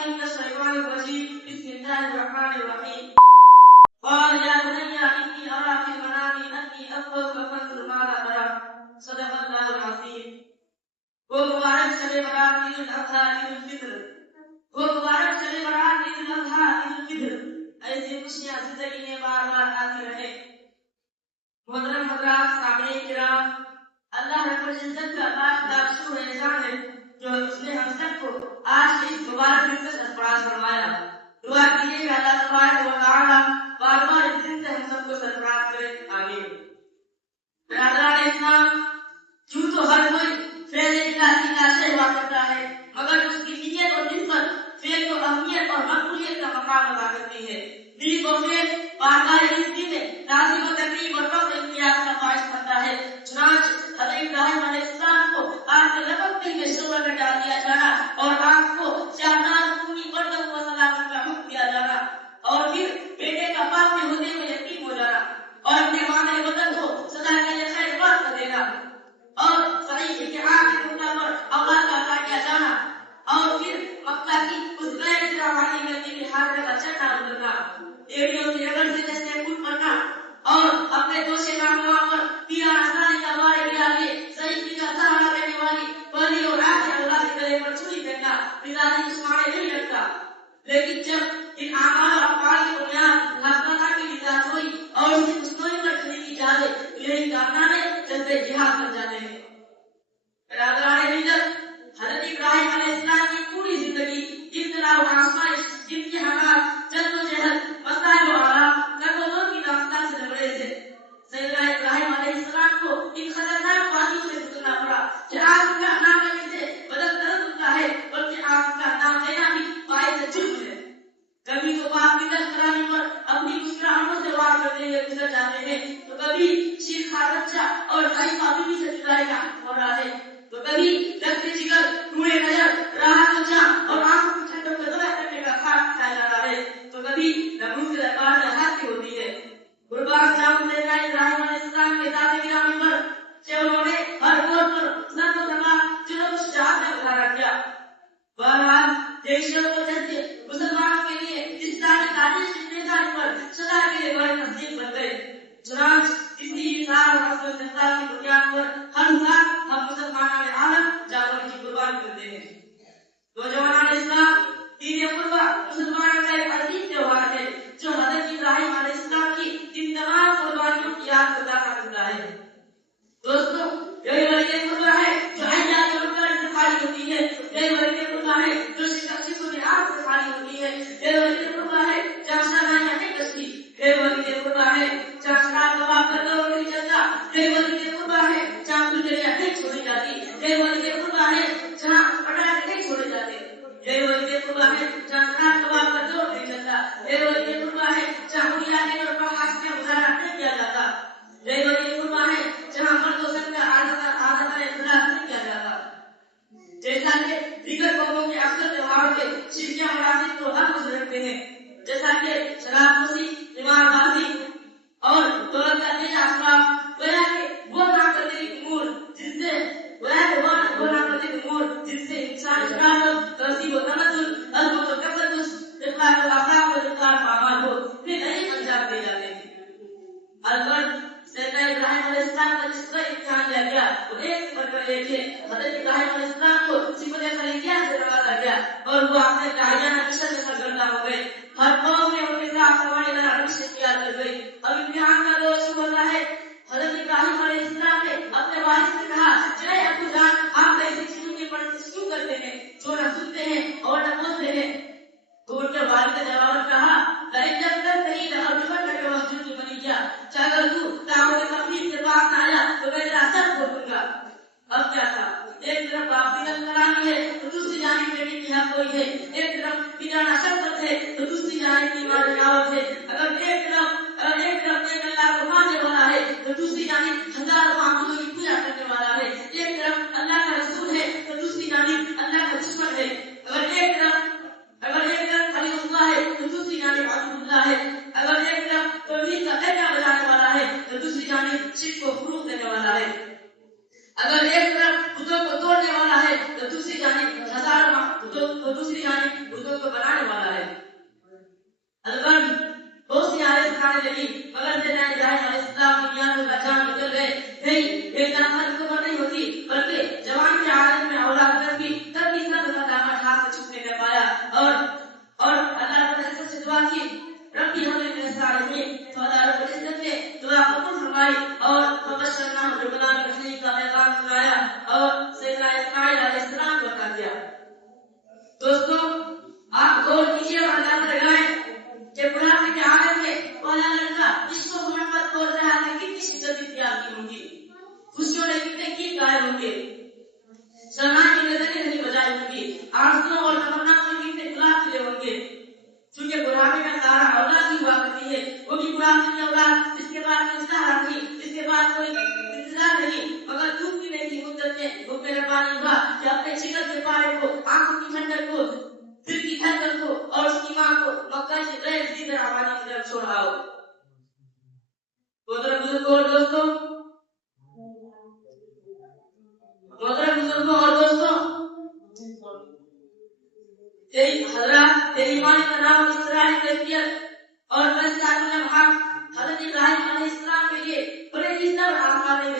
بالله من الشيطان الرجيم بسم الله الرحمن الرحيم قال يا بني إني أرى في المنام أني أذبحك فانظر ماذا ترى صدق الله العظيم. وہ مبارک شب برات عید الاضحیٰ عید الفطر، وہ مبارک شب برات عید الاضحیٰ عید الفطر، ایسی خوشیاں زندگی میں بار بار آتی رہے. محترم حضرات، سامعین کرام، اللہ رب العزت کا پاک شکر احسان ہے جو اس نے ہم سب کو آج کے اس مبارک دن سے سرفراز فرمایا. دعا کیجیے کہ اللہ تبارک و تعالیٰ بار بار اس دن سے ہم سب کو سرفراز کرے. آمین. برادران اسلام، کیوں تو ہر کوئی فعل الہی کا شے ہوا کرتا ہے، مگر اس کی نیت اور نسبت فعل کو اہمیت اور مقبولیت کا مقام ادا کرتی ہے. نیت اور فعل بار اس دن میں تعظیم و تکریم اور فخر امتیاز کا باعث بنتا ہے. چنانچہ حضرت ابراہیم علیہ السلام کو آگ کے لپکتے ہوئے شعلہ میں ڈال دیا جانا اور آگ کو شاہدان خونی بردن و سلامت کا حکم دیا جانا اور پھر بیٹے کا پاک میں ہوتے ہوئے یتیم ہو جانا اور اپنے ماں وطن کو سدا کے لیے خیر بات کر دینا اور صحیح اتحاد کے مدعا پر اولاد کا عطا کیا جانا اور پھر مکہ کی اس غیر جرمانی گندی کے حاضر کا چٹا اترنا، ایڑیوں کی رگڑ سے جیسے پھوٹ پڑنا اور اپنے دوشے ناموں پر پیا آسانی کا بارے کے آگے صحیح کا سہارا دینے والی پہلی اور آخر اللہ کے گلے پر چھری پھینکنا مزاجی دشمانے نہیں رکھتا. لیکن جب ان اعمال اور افعال کی بنیاد حقیقت کی ذات ہوئی اور اس کی مستوی پر کھڑی کی جائے تو یہی کارنامے جذبے جہاد بن جاتے ہیں. برادران ملت، حضرت ابراہیم علیہ السلام کی پوری زندگی ابتلا و آزمائش، امتحانات، جد و جہد، مسائل و آرام، نقل کی داستان سے لبڑے تھے. سیدنا ابراہیم علیہ السلام کو ان خطرناک وادیوں سے گزرنا پڑا کہ آگ کا نام لینے سے بدن درد ہوتا ہے، بلکہ آگ کا نام لینا بھی باعث جرم ہے. کبھی تو پاک کی دشکرانی پر اپنی مسکراہٹوں سے وار کرتے ہوئے گزر جاتے ہیں، تو کبھی شیر کھا بچہ اور ضعیفہ بیوی سے جدائی کا حکم ہو رہا ہے، تو کبھی لگتے جگر، ٹوڑے نظر، راہ کو جام اور آنکھوں کی ٹھنڈک کو ذبح کرنے کا خواب کھایا جا رہا ہے، تو کبھی نمرود کے دربار میں ہاتھی ہوتی ہے. قربان جاؤں سیدنا ابراہیم علیہ السلام کے ذات گرامی پر کہ انہوں نے ہر موڑ پر سر و زبان جنوب شجاعت کا مظاہرہ کیا. بہرحال دیشوں کو جیسے مسلمانوں کے لیے اسلامی تاریخ کی میدان پر سدا کے لیے بڑے تصدیق بن گئے. چنانچہ اسی انسان اور اصل جنتا کی بنیاد پر ہر سال ہم مسلمانوں نے عالم جانور کی قربانی کرتے ہیں. نوجوانان اسلام، عید قربہ مسلمانوں کا ایک عظیم تہوار ہے جو حضرت ابراہیم علیہ السلام کی ان تمام قربانیوں کی یاد بتانا کرتا ہے. دوستو، یہی ولی قربہ ہے جو حیا کے اوپر سے خالی ہوتی ہے، یہی ولی قربہ ہے جو شکست و نعمت سے خالی ہوتی ہے، یہی ولی قربہ ہے جہاں شرائع نہیں بچتی، یہی ولی قربہ ہے جہاں شراب کباب کا دور نہیں چلتا، یہی ولی قربہ ہے جہاں گجریاں نہیں چھوڑی جاتی، یہی ولی قربہ ہے جہاں پٹاخے نہیں چھوڑے جاتے، یہی ولی قربہ ہے جہاں شراب کباب کا دور نہیں چلتا، یہی ولی قربہ ہے جہاں بنیادی اور بحث میں مظاہرہ نہیں کیا جاتا، یہی ولی قربہ ہے جہاں مرد و زن کا عادت اختلاف نہیں کیا جاتا. جیسا کہ دیگر قوموں کے اکثر تہواروں کے شرکیہ مراسم کو ہم گزرتے ہیں، جیسا کہ شراب نوشی، قمار بازی اور دولت کا تیز اشراف، گویا کہ وہ ناقدری امور جن سے انسان شرافت، تہذیب و تمدن، عظمت و تقدس، اخلاق و اخلاق و اقدار پامال ہو، پھر نہیں انجام دے جاتے ہیں. البتہ سیدنا ابراہیم علیہ السلام کا جس طرح امتحان لیا گیا وہ ایک پر ایک ہے. حضرت ابراہیم علیہ السلام کو صفت خلیلیہ سے نوازا گیا اور وہ اپنے داعیانہ مشن میں سرگرداں ہو گئے. ہر قوم نے ان کے ساتھ سواری کا رقص اختیار کر گئی. اب امتحان کا دور شروع ہوتا ہے. حضرت ابراہیم علیہ السلام نے اپنے والد سے کہا کہ اے ابو جان، آپ ایسی چیزوں کی پرستش کیوں کرتے ہیں جو نہ سنتے ہیں اور نہ بولتے ہیں؟ تو ان کے والد نے جواب کہا، لئن لم تنتهي لأرجمنك واهجرني مليا، کہ اگر تو دعوت تبلیغ سے باز نہ آیا تو میں تیرا سر پھوڑ دوں گا. اب کیا تھا؟ ایک طرف باپ کی نگرانی ہے تو دوسری جانب بیٹی کی حق کوئی ہے، ایک طرف پتانا شفقت ہے تو دوسری جانب ایمان دعوت ہے. اگر ایک طرف ایک اللہ کو ماننے والا ہے تو دوسری جانب ہزاروں معبودوں کی پوجا کرنے والا ہے. ایک طرف اللہ کا رسول ہے تو دوسری جانب اللہ کا دشمن ہے. اگر ایک طرف خلیل اللہ ہے تو دوسری جانب عدو اللہ ہے. اگر ایک طرف توحید کا کہنا بجانے والا ہے تو دوسری جانب شرک کو فروغ دینے والا ہے. اگر ایک طرف بتوں کو توڑنے والا ہے تو دوسری جانب بتوں کو بنانے والا ہے. البتہ بہت سی آیتیں دکھانے لگی مگر سیدنا ابراہیم علیہ السلام دنیا سے بچان نکل گئے. نہیں ایک نسل کو نہیں ہوتی بلکہ جوان کے عالم میں اولاد تک بھی تب بھی سب کا دامن ہاتھ سے چھپنے کر پایا اور اللہ تعالی سے دعا کی ربی ہم نے صالحین تو اللہ رب العزت نے دعا قبول فرمائی اور مبشرنا بالغلام حلیم کا پیغام سنایا اور سیدنا اسماعیل علیہ السلام کو بتا دیا. دوستوں آپ غور کیجیے اور اللہ پر لگائیں کہ بڑھاپے کے حالت میں والا لڑکا عشق و محبت اور رہا ہے کتنی شدت اختیار کی ہوگی, خوشیوں نے کتنے گیت گائے ہوں گے, سلمان کی نظریں نہیں بجائی ہوں گی, آرزوؤں اور تمنا میں کتنے گلاب کھلے ہوں گے. چونکہ بڑھاپے کا سارا اولاد ہی ہوا کرتی ہے, وہ بھی بڑھاپے کی اولاد جس کے بعد کوئی سہارا نہیں, جس کے بعد کوئی انتظار نہیں, مگر دودھ پینے کی مدت میں وہ میرے پانی ہوا کہ اپنے جگر کے پارے کو, آنکھوں کی ٹھنڈک کو, دل کی دھڑکن کو اور اس کی ماں کو مکہ سے غیر کسی طرح پانی کی طرف چھوڑ رہا ہو. محترم بزرگوں اور دوستوں, تیری حضرات تیری ماں کا نام اسرائیل کیفیت اور حضرت ابراہیم علیہ السلام کے لیے بڑے عزت اور آسمان میں